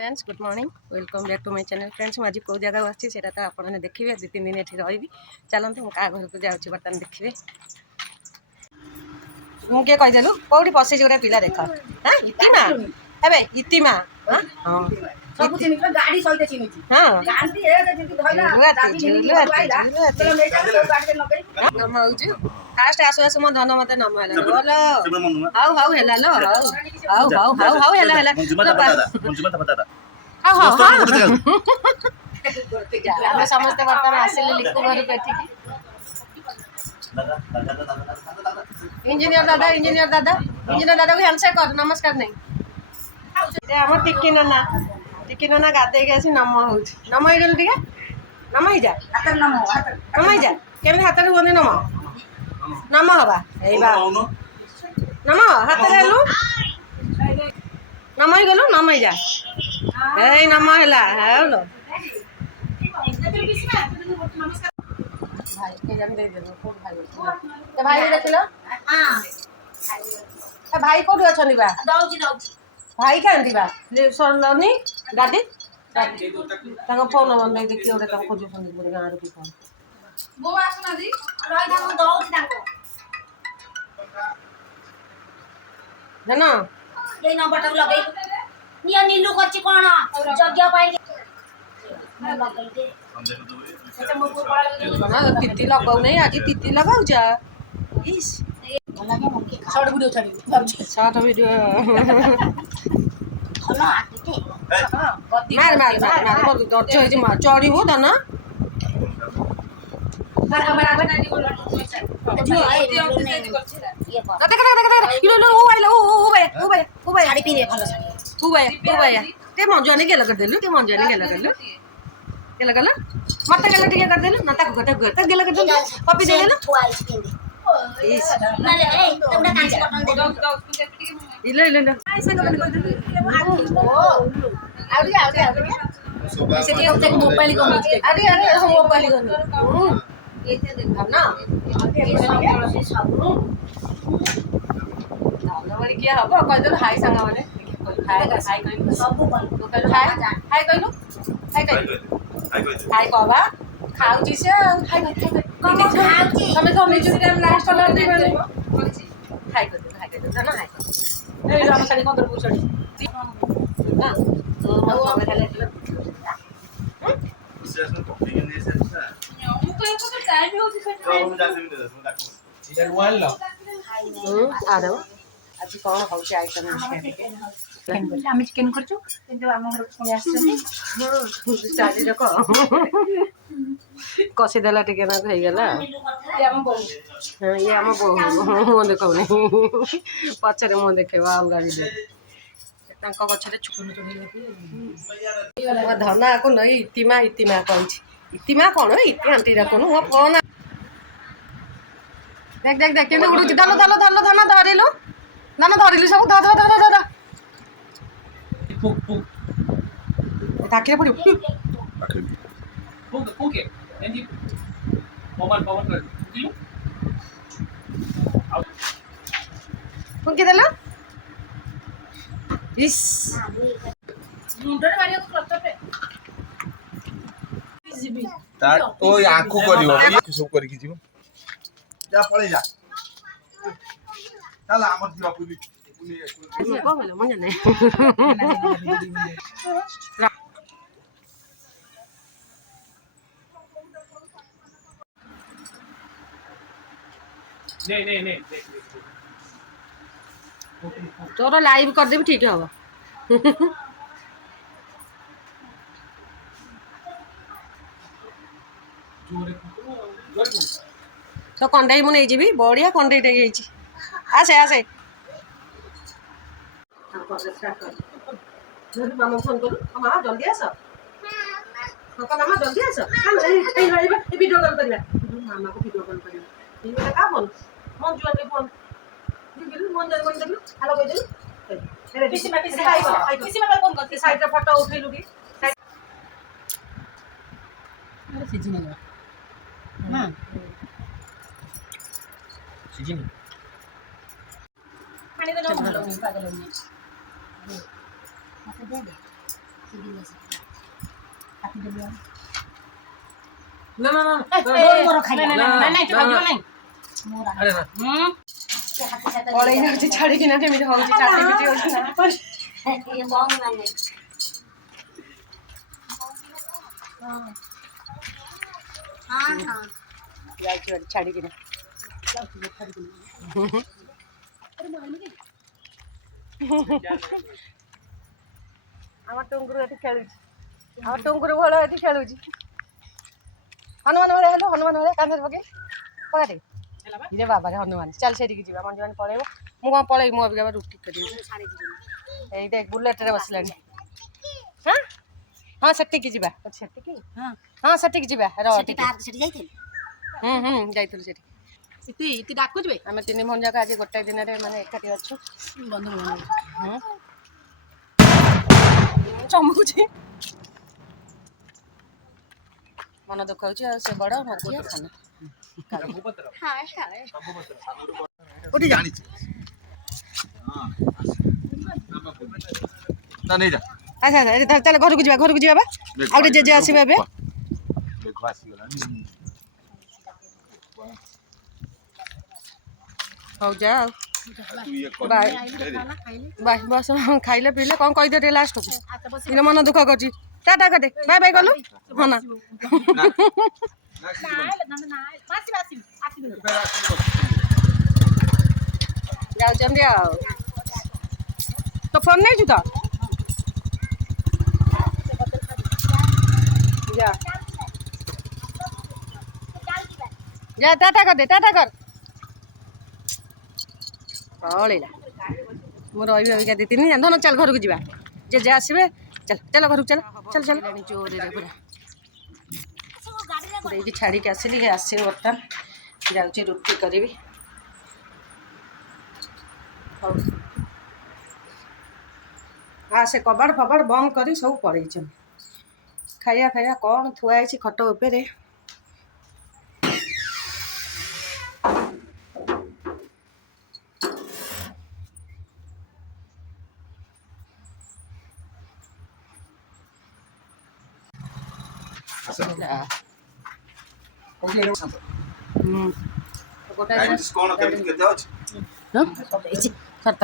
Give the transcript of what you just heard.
friends good morning welcome back to my channel friends मुझे कौ जगह आसी से तो आपने देखिए 2-3 दिन ये रही चलते मुझे क्या घर को जाऊँगी बर्तमान देखिए मुझे कहीदेलु कौटी पशि गोटे पिला देख हाँ इतिमा ए इतिमा हाँ गाड़ी सहित चिन्हिଛି हाँ ଗାନ୍ଧୀ ଏ ଯେମିତି ଧଇଲା ଦାବି ନିମିକି ଘରୁ ଆଇଲା ତୋର ନେଇଯାଉ ତୋ ଗାଡ଼ିରେ ଲଗେଇ नम हूँ फास्ट आसु आसु मो धन मत नम है बोलो हाउ हाउ है लो हाउ हाउ हाउ हाउ हाउ है हाउ हाउ हाउ समस्ते बर्तमान आसिले लिखु घर को इंजीनियर दादा को हैंडशेक कर नमस्कार नहीं आम टिकी नना गाधे आसी नम हो नम हो गलु टे नम ही जा ହାତରେ ନମ नम ही जा केमी हाथ में हुए नम नम हवा नम हाथ हेलु नम ही गलु नम ही जा ए नम है हेलो भाई के जान दे देलो कोन भाई तो भाई देखिलो हां भाई कोठी अछनी बा ଦଉଛି भाई खाती बा सरलनी गाड़ी फोन बंद देखिए गोटे खोजु गाँव रू कि कौन ବୋଉ ଆସୁନାହାନ୍ତି ରହିଥା ମୁଁ ଦଉଛି ତାଙ୍କୁ जान ଏଇ ନମ୍ବରଟାକୁ ଲଗେଇ ନିଅ ନିଲୁ କରିଛି କଣ ଯଜ୍ଞ ପାଇଁ तिथि लगाऊ नहीं आज तिथि लगाऊ शॉर्ट वीडियो छाड़ी शॉर्ट वीडियो खना आते मार मार मार मार मोर दर्ज होई मार चढ़ीबो दन ते मंजुआनी गेला कर देलु ते मंजुआनी गेला कर मत गेला टिके कर देलु ना ताको गटा गेला कर देलु पपी दे देलु इस नले ए तुमरा कांची कटन दे इले इले इले सेठी अपने मोबाइल को अरे अरे मोबाइल को एते देखा ना नवरी क्या हबो कह देलु हाय संगा माने हाय हाय कहलु सब को तो कहलु हाय हाय कहलु हाय कहबा खाउची से हाय हाय कम खाउची हमें तो निजु टाइम लास्ट वाला दे हाय कर ना हाय ए राम सानी कंदर पुछड़ी ना तो हमें खाले आज कौन हूँ आइटम आम चिकेन कर कषिदेला टिके ना होगला ये आम बो मुँह देखनी पचरे मुँह देखेब आउ गाड़ी गचर धना को नहीं इतिमा इतिमा कही इतिमा कौन इति आंटी रखुन मो फोन देख देख देख केना उड़ुची धन धन धन धन धरिलु धन धरिलु सब ध ध ध ध ध ताकिरे पड़ियो ओके एंडी पवन कर दियो फुंकी देलो इस मुंडरे मारियो तो क्लच पे ता तो आंखू करियो ये सब करि कि जीव जा पळे जा चल हमर जीवा पुली ये को भेलो मन जाने नहीं तोर लाइव कर देबी ठीक है तो कंडई मु नहीं जीवी बढ़िया कंडईटे आसे आसे मामा फोन करू मामा जल्दी आस मामा जल्दी आस वीडियो कॉल करवा मामा को वीडियो कॉल करवा का फोन मन जुआन के फोन मन जल्दी मन देखलु हेलो कह देलु पीसी में फोन करती साइड रे फोटो उठैलु की सीजन है हां सीजन पानी तो न पागल ନା ନା ନା ମୋର ଖାଇଲା ନାଇଁ ଖାଇଯିବ ନାଇଁ ଆରେ ନା ପଳେଇ ଯାଉଛି ଛାଡିକିନା କେମିତି ହଉଛି ଚାଟି ପିଟି ହଉଛି ନା ଯାଉଛି ବାଡ଼ି ଛାଡିକିନା ଆମ ଟୁଙ୍ଗୁରୁ ଏଠି ଖେଳୁଛି ଆମ ଟୁଙ୍ଗୁରୁ ଭଲ ଏଠି ଖେଳୁଛି ହନୁମାନ ଭଳିଆ ହେଲୁ ହନୁମାନ ଭଳିଆ କାନ୍ଧରେ ପକେଇ ପକାଟେ ଯେ ବାବାରେ ହନୁମାନ ଚାଲ ସେଠିକି ଯିବା ମଞ୍ଜୁମାନ ପଳେଇବ ମୁଁ କ'ଣ ପଳେଇବି ମୁଁ ଅବିକା ରୁଟି କରିବି ଏଇ ଦେଖ ବୁଲେଟରେ ବସିଲାଣି ହଁ ହଁ ସେଠିକି ଯିବା ସେଠିକି ହଁ ସେଠିକି ଯିବା ରହ ଯାଇଥିଲୁ ସେଠି ଇତି ଡାକୁଛୁ ଆମେ 3 ଭଉଣୀ ଯାକ ଆଜି ଗୋଟାଏ ଦିନରେ ମାନେ ଏକାଠି ଅଛୁ ଚମକୁଛି ମନ ଦୁଃଖ ହଉଛି ଆଉ ସେ ବଡ଼ ମଝିଆ ସାନ କୋଉଠି ଜାଣିଛି ନା ନେଇ ଯା ଆଚ୍ଛା ଆଚ୍ଛା ଚାଲ ଘରକୁ ଯିବା ବା ଆଉ ଗୋଟେ ଜେଜେ ଆସିବେ ଏବେ ହଉ ଯା ଆଉ ବାଏ ବାଏ ବସ ଖାଇଲେ ପିଇଲେ କ'ଣ କହିଦିଅ ଟିକେ ଲାଷ୍ଟକୁ ଇଏ ମନ ଦୁଃଖ କରୁଛି ଟାଟା କରିଦେ ବାଏ ବାଏ କଲୁ ହଁ ନା ଯାଉଛନ୍ତି ଆଉ ତୋ ଫୋନ୍ ନେଇଛୁ ତ ଯା ଯା ଟାଟା କରିଦେ ଟାଟା କର ପଳେଇଲା ମୁଁ ରହିବି ଅବିକା 2 3 ଦିନ ଧନ ଚାଲ ଘରକୁ ଯିବା ଜେଜେ ଆସିବେ ଚାଲ ଚାଲ ଘରକୁ ଚାଲ ଚାଲ ଚାଲ ଜୋରରେ ପୁରା ଦେଇକି ଛାଡ଼ିକି ଆସିଲି ଆସିବେ ବର୍ତ୍ତମାନ ଯାଉଛି ରୁଟି କରିବି ହଉ ସେ କବାଟ ଫବାଟ ବନ୍ଦ କରି ସବୁ ପଳେଇଛନ୍ତି ଖାଇବା କ'ଣ ଥୁଆ ହେଇଛି ଖଟ ଉପରେ କଣ କେମିତି କେତେ ଅଛି ସତ